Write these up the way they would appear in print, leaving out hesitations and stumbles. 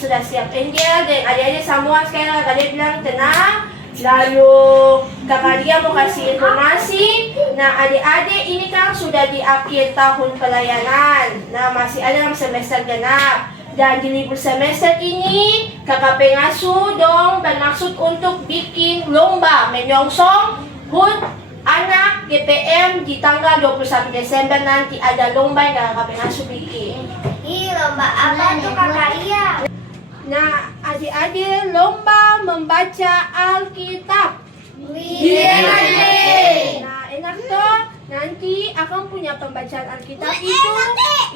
sudah siap Angel dan adik-adik semua sekarang kalian bilang tenang. Lalu kakak dia mau kasih informasi. Nah adik-adik ini kan sudah di akhir tahun pelayanan. Nah masih ada dalam semester genap. Dan di libur semester ini kakak pengasuh dong bermaksud untuk bikin lomba menyongsong HUT anak GPM di tanggal 21 Desember nanti ada lomba yang kakak pengasuh bikin. Ih, lomba apa tuh kakak Iya? Nah adik-adik lomba membaca Alkitab. Wih, Nah enak toh. Nanti akan punya pembacaan Alkitab itu.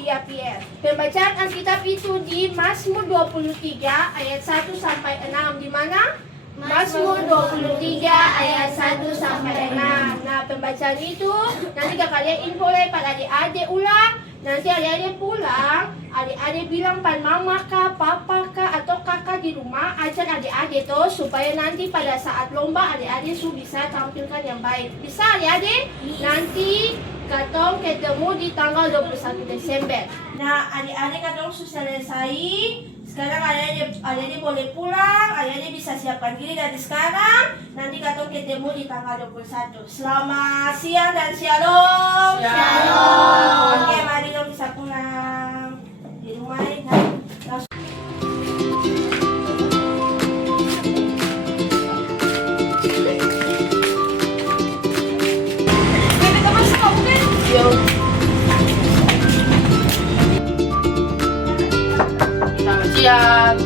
Iya Pierre. Pembacaan Alkitab itu di Mazmur 23 ayat 1 sampai 6 di mana? Mazmur 23 ayat 1 sampai 6. Nah pembacaan itu nanti kalian info pada adik-adik ulang. Nanti adik-adik pulang, adik-adik bilang pada mama kah, papa kah, atau kakak di rumah ajar adik-adik tuh supaya nanti pada saat lomba adik-adik bisa tampilkan yang baik. Bisa adik-adik? Nanti katong ketemu di tanggal 21 Desember. Nah adik-adik katong sudah selesai. Sekarang adik-adik boleh pulang, adik-adik bisa siapkan diri dari sekarang. Nanti katong ketemu di tanggal 21. Selamat siang dan shalom. Shalom. Oke, mari dong bisa pulang. Di rumah langsung. Kita masuk kamu kan? Yo. Selamat siang.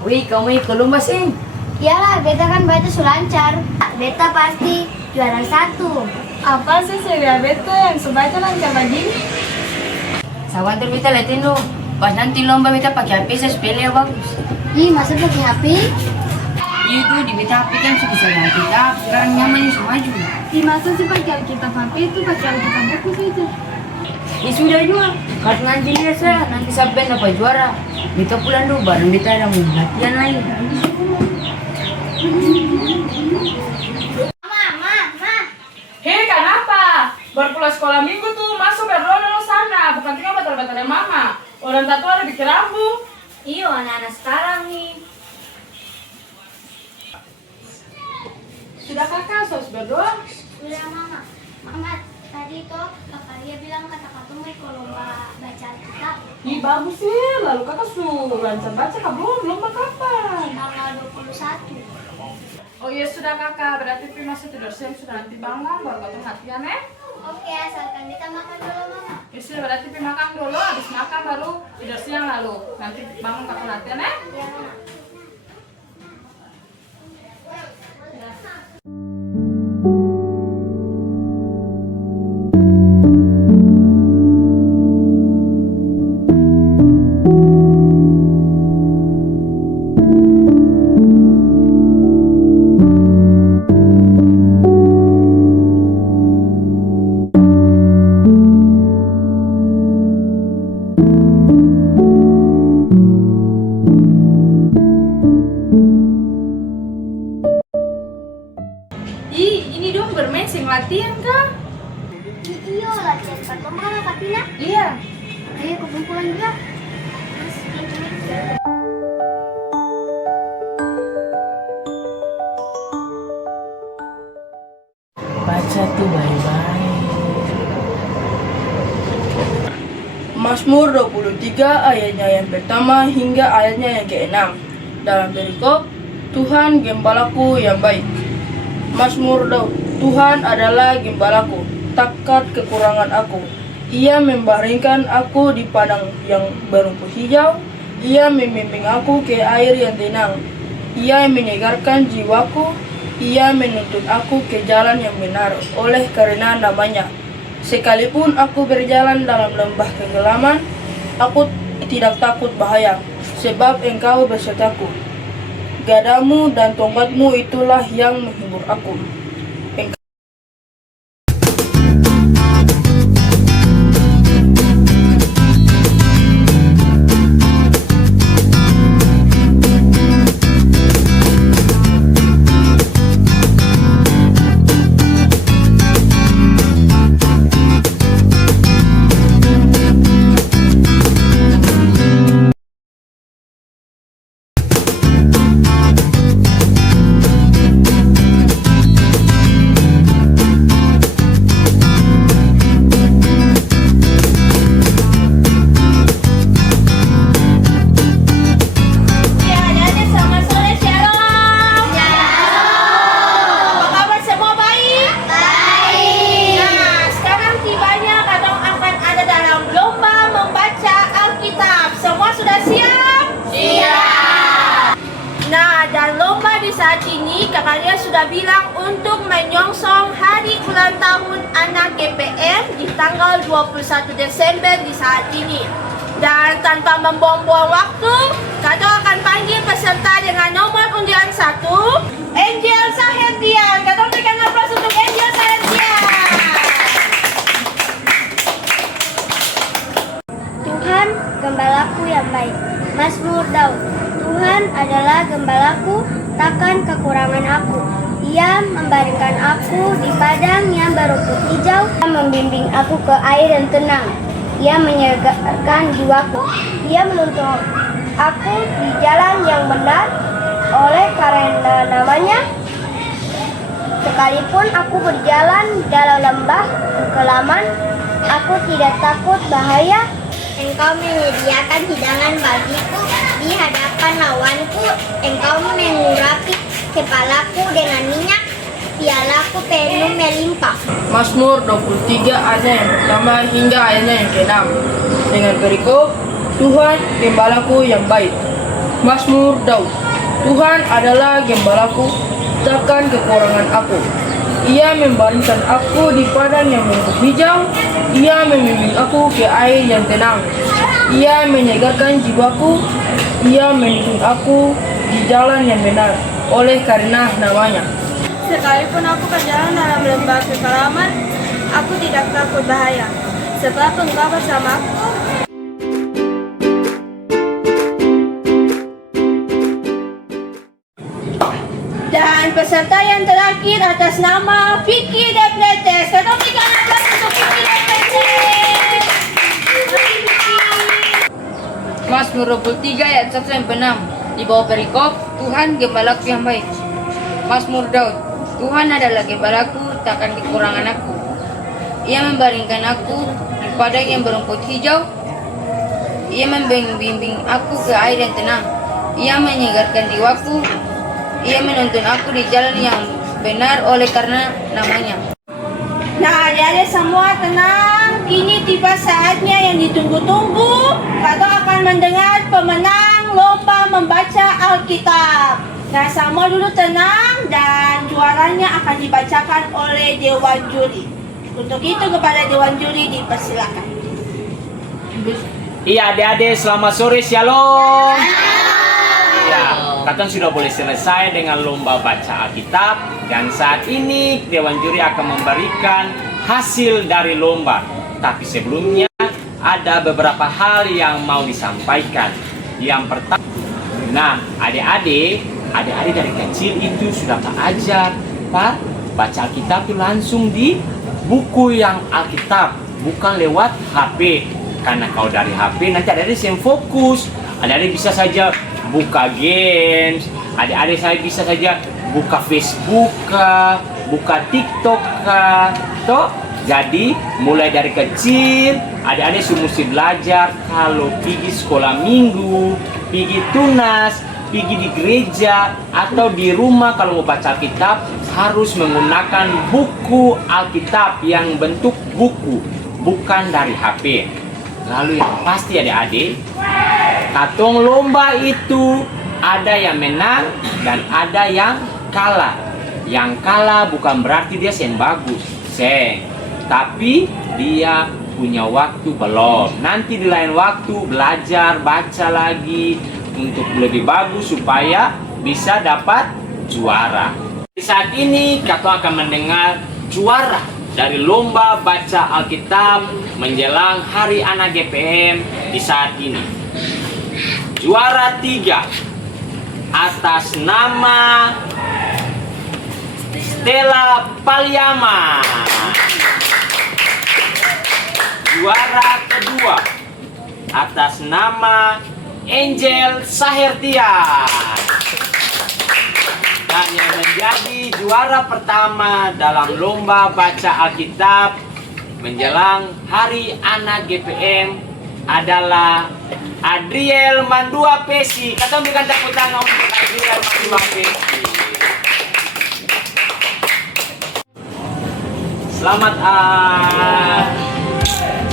Wih, kamu ikut lomba sih? Iyalah, beta kan baca sulancar. Beta pasti juara 1. Apa sih Sevia Beto yang sebaca lancar begini? Sahabat beta liatin lo. Pas nanti lomba beta pakai HP saya sepele ya bagus. Ih, masa pakai HP? Iya tuh di beta HP kan bisa ganti Alkitab. Sekarang nyaman ya maju. Ih, masa sih pakai Alkitab HP itu pakai Alkitab buku saja? Ya sudah juga. Kartu nanti lihat saya nanti sampai dapat juara. Beta pulang dulu bareng beta ada mau latihan lagi. Mama. Hei, kenapa? Baru pulang sekolah minggu tuh masuk berdoa dulu sana. Bukan tinggal batal-batalin mama. Orang tato ada bikin rambut. Iya, anak-anak sekarang nih. Sudah kakak, harus berdoa. Udah mama. Mama, tadi tuh kakak dia bilang kata-kata mau ikut lomba baca Alkitab. Ih, bagus sih. Lalu kakak suruh lancar baca kak belum? Lomba kapan? Tanggal 21. Oh iya sudah kakak, berarti Pi masih tidur siang sudah nanti bangun baru katong latihan ya? Oke, asalkan kita makan dulu mama. Ya sudah berarti Pi makan dulu, habis makan baru tidur siang lalu nanti bangun katong latihan ya? Iya mama. Ih, ini dong bermain sing latihan kak? Iya, latihan depan mama Kak Tina. Iya. Ayo kumpulan juga. Baca tuh baik-baik. Mazmur 23 ayatnya yang pertama hingga ayatnya yang ke-6. Dalam perikop, Tuhan gembalaku yang baik. Mazmur Daud, Tuhan adalah gembalaku, takkan kekurangan aku. Ia membaringkan aku di padang yang berumput hijau. Ia membimbing aku ke air yang tenang. Ia menyegarkan jiwaku. Ia menuntun aku ke jalan yang benar oleh karena namanya. Sekalipun aku berjalan dalam lembah kegelaman, aku tidak takut bahaya, sebab Engkau besertaku. Gadamu dan tongkatmu itulah yang menghibur aku. datang untuk menyongsong hari ulang tahun anak GPM di tanggal 21 Desember di saat ini. Dan tanpa membuang-buang waktu, Kato akan panggil peserta dengan nomor undian 1, Angel Sahertian. Kato berikan aplaus untuk Angel Sahertian. Tuhan, gembalaku yang baik. Mazmur Daud. Tuhan adalah gembalaku, takkan kekurangan aku. Ia memberikan aku di padang yang berumput hijau. Ia membimbing aku ke air yang tenang. Ia menyegarkan jiwaku. Ia menuntun aku di jalan yang benar oleh karena namanya. Sekalipun aku berjalan dalam lembah kekelaman, aku tidak takut bahaya. Engkau menyediakan hidangan bagiku di hadapan lawanku. Engkau mengurapi kepalaku dengan minyak, pialaku penuh melimpah. Mazmur 23 ayat yang pertama hingga ayatnya yang ke-6. Dengan perikop, Tuhan gembalaku yang baik. Mazmur Daud. Tuhan adalah gembalaku, takkan kekurangan aku. Ia membaringkan aku di padang yang berumput hijau. Ia membimbing aku ke air yang tenang. Ia menyegarkan jiwaku. Ia menuntun aku di jalan yang benar oleh karena namanya. Sekalipun aku berjalan dalam lembah kekelaman, aku tidak takut bahaya, sebab Engkau bersamaku. Dan peserta yang terakhir atas nama Vicky Depletes. Kato berikan aplaus untuk Vicky Depletes. Mazmur 23 ayat 1 sampai 6. Di bawah perikop, Tuhan gembalaku yang baik. Mazmur Daud. Tuhan adalah gembalaku, takkan kekurangan aku. Ia membaringkan aku di padang yang berumput hijau. Ia membimbing aku ke air yang tenang. Ia menyegarkan jiwaku. Ia menuntun aku di jalan yang benar oleh karena namanya. Nah, adik-adik semua tenang. Kini tiba saatnya yang ditunggu-tunggu. Kato akan mendengar pemenang lomba membaca Alkitab. Nah, semua dulu tenang dan juaranya akan dibacakan oleh Dewan Juri. Untuk itu kepada Dewan Juri dipersilakan. Iya adik-adik, selamat sore, shalom. Ya, kalian sudah boleh selesai dengan lomba baca Alkitab. Dan saat ini Dewan Juri akan memberikan hasil dari lomba. Tapi sebelumnya ada beberapa hal yang mau disampaikan. Yang pertama, nah adik-adik dari kecil itu sudah tak ajar Pak baca Alkitab itu langsung di buku yang Alkitab, bukan lewat HP. Karena kalau dari HP nanti adik-adik yang fokus. Adik-adik bisa saja buka games, adik-adik saya bisa saja buka Facebook, buka TikTok, toh. Jadi mulai dari kecil adik-adik mesti belajar kalau pergi sekolah minggu, pergi tunas, pergi di gereja atau di rumah kalau mau baca Alkitab harus menggunakan buku Alkitab yang bentuk buku, bukan dari HP. Lalu yang pasti adik-adik, katong lomba itu ada yang menang dan ada yang kalah. Yang kalah bukan berarti dia yang bagus, tapi dia punya waktu belum. Nanti di lain waktu belajar baca lagi untuk lebih bagus supaya bisa dapat juara. Di saat ini katong akan mendengar juara dari lomba baca Alkitab menjelang Hari Anak GPM di saat ini. Juara 3 atas nama Stella Paliama. Juara kedua atas nama Angel Sahertian. Dan yang menjadi juara pertama dalam lomba baca Alkitab menjelang Hari Anak GPM adalah Adriel Mandua Pesi. Kata berikan tepuk tangan untuk Adriel Mandua Pesi. Selamat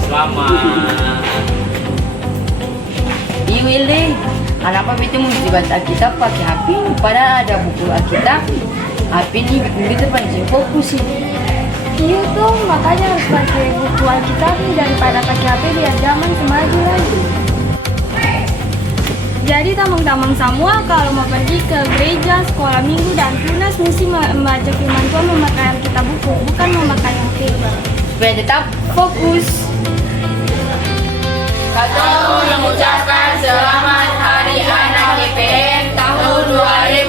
selamat. Iya Willy, kenapa bete mesti baca Alkitab pakai HP? Padahal ada buku Alkitab. HP ini bikin kita paling fokus ini. Iya tuh, makanya harus pakai buku Alkitab nih daripada pakai HP biar zaman semaju lagi. Jadi tamang-tamang semua kalau mau pergi ke gereja, sekolah minggu, dan tunas mesti membaca firman Tuhan memakai Alkitab buku, bukan memakai HP. Supaya tetap fokus. Kata mengucapkan selamat Hari Anak GPM tahun 2020.